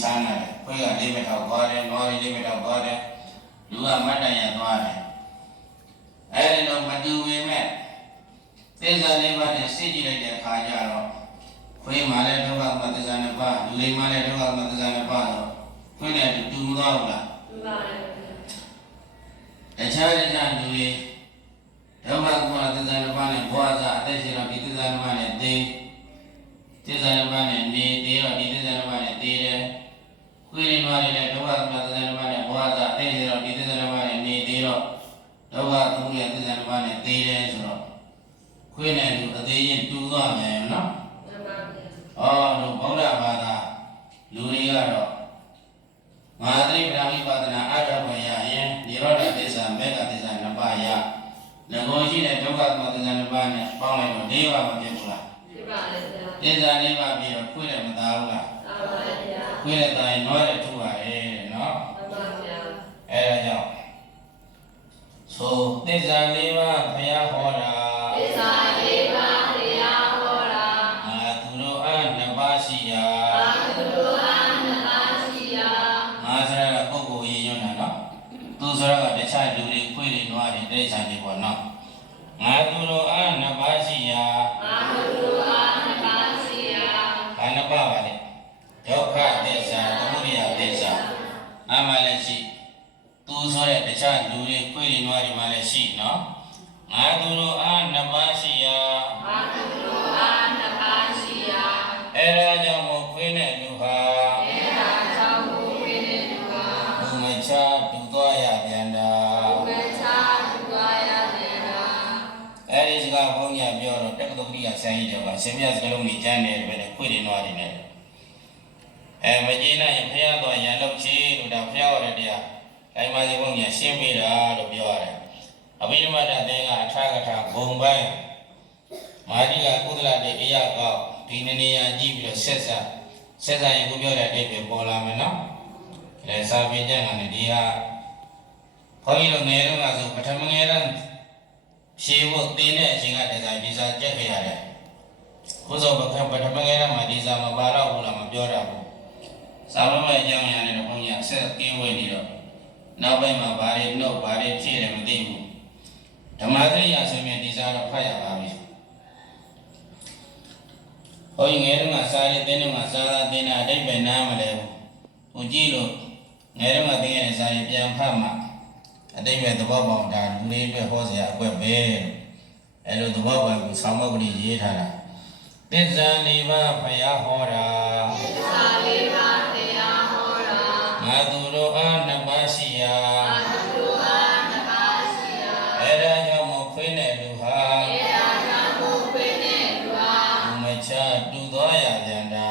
ချမ်းလာတယ်ခွေးကလေးမထောက်သွားတယ်နွားလေးမထောက်သွားတယ်လူကမတ်တန်ရသွားတယ်အဲဒီတော့မတူပေမဲ့သစ္စာလေးပါးနဲ့စိတ်ကြည့်လိုက်တဲ့အခါကျတော့ခွေးမှလည်းဒုက္ခမသစ္စာနှစ်ပါးလူလေးမှလည်းဒုက္ခမသစ္စာနှစ်ပါးတော့ခွေးနဲ့တူမသွားဘူးလားတူပါတယ်တခြားလူတွေဒုက္ခမသစ္စာနှစ်ပါးနဲ့ဘဝစားအသက်ရှင်တော့ဒီသစ္စာနှစ်ပါးနဲ့သိသစ္စာနှစ်ပါးနဲ့နေသေးတော့ဒီသစ္စာနှစ်ပါးနဲ့သိတယ်ခွေးတွေမှလည်းဒုက္ခမသစ္စာနှစ်ပါးနဲ့ဘဝစားအသက်ရှင်တော့ဒီသစ္စာနှစ်ပါးနဲ့နေသေးတော့ဒုက္ခသုံးရသစ္စာနှစ်ပါးနဲ့သိတယ်ဆိုတော့ခွေးနဲ့လူအသေးချင်းတူသွားမယ်နော်မှန်ပါဗျာတို့ဗုဒ္ဓဘာသာလူတွေကတော့မဟာသတိပဋ္ဌာန်ဝိပဿနာအထောက်ခံရရင်နိရောဓသစ္စာမေဃသစ္စာနှစ်ပါးရငကိုရှိတဲ့ဒုက္ခသမသစ္စာနှစ်ပါးနဲ့ပေါင်းလိုက်တော့၄ပါးမပြည့်ဘူးလားပြည့်ပါလေဗျာသစ္စာ၄ပါးပြည့်တော့ခွေးတယ်မသားဘူးလားသာပါဗျာခွေးတဲ့တိုင်းနွားတဲ့ထူပါလေနော်မှန်ပါဗျာအဲဒါကြောင့်ဆိုသစ္စာ၄ပါးဘုရားဟောတာသစ္စာ၄ပါးဘုရားဟောတာသူတို့အားနှစ်ပါးရှိရာသူတို့အားနှစ်ပါးရှိရာငါဆိုရပုဂ္ဂိုလ်ရည်ညွှန်းတာနော်သူဆိုရကတခြားလူတွေခွေးတွေနွားတွေတိရစ္ဆာန်တွေပေါ့နော်ငါသူတို့အားနှစ်ပါးရှိရာငါသူတို့အားနှစ်ပါးရှိရာဘာနှစ်ပါးပါလဲဒုက္ခသစ္စာသမုဒယသစ္စာအမှလည်းရှိသူဆိုတဲ့တခြားလူတွေခွေးတွေနွားတွေမှလည်းရှိနော်ငါသူတို့အားနှစ်ပါးရှိရာငါသူတို့အားနှစ်ပါးရှိရာအဲဒါကြောင့်မို့ခွေးနဲ့လူဟာအဲဒါကြောင့်မို့ခွေးနဲ့လူဟာဘုမချတူသွားရပြန်တာဘုမချတူသွားရပြန်တာအဲဒီစကားဘုန်းကြီးပြောတော့တက္ကသိုလ်ကြီးကဆရာကြီးတွေကရှင်ပြစကလုံးကြီးကျမ်းတယ်ပဲလေခွေးတွေနွားတွေနဲ့မကြီးနိုင်ရင်ဖះသွားရန်လုပ်ချေလို့ဒါဖះရတဲ့တရားတိုင်းပါစီဘုန်းကြီးရှင်းပေးတာလို့ပြောရတယ်အဘိဓမ္မာတသင်္ကအထာကထာဘုံပိုင်းမာတိကကုသလတေအယကောက်ဒီနေရာကြည့်ပြီးတော့ဆက်စားရင်ကိုပြောတဲ့အတိတ်ပဲပေါ်လာမယ်နော်အဲစာပေကျမ်းကနေဒီဟာဘုန်းကြီးတို့ငယ်တုန်းကဆိုပထမငယ်တန်းဖြေဖို့သင်တဲ့အချိန်ကတည်းကဒီစာကြက်ခဲ့ရတယ်ခုဆိုပထမငယ်တန်းမှာဒီစာမပါတော့ဘူးလားမပြောတာဘူးစာမမဲ့အကြောင်းအရာနဲ့ဘုန်းကြီးအဆက်ကင်းဝေးနေတော့နောက်ပိုင်းမှာဘာတွေနှုတ်ဘာတွေဖြည့်တယ်မသိဘူးဓမ္မသရိယာဆိုရင်ဒီစာတော့ဖတ်ရပါပြီဟိုငယ်တုန်းကစာရေးတင်းတုန်းကစာသာတင်းတာအတိတ်ပဲနားမလဲဘူးဟိုကြည့်လို့ငယ်တုန်းကတင်းခဲ့တဲ့စာရေးပြန်ဖတ်မှအတိတ်ပဲသဘောပေါက်တာလူလေးပဲဟောစရာအကွက်ပဲအဲလိုသဘောပေါက်ကိုဆောင်းမုတ်ကလေးရေးထားတာသစ္စာ၄ပါးဘုရားဟောတာသစ္စာ၄ပါးဘုရားဟောတာငါသူတို့အားနှစ်ပါးရှိရာငါသူတို့အားနှစ်ပါးရှိရာအဲဒါကြောင့်မို့ခွေးနဲ့လူဟာအဲဒါကြောင့်မို့ခွေးနဲ့လူဟာဘုမချတူသွားရပြန်တာ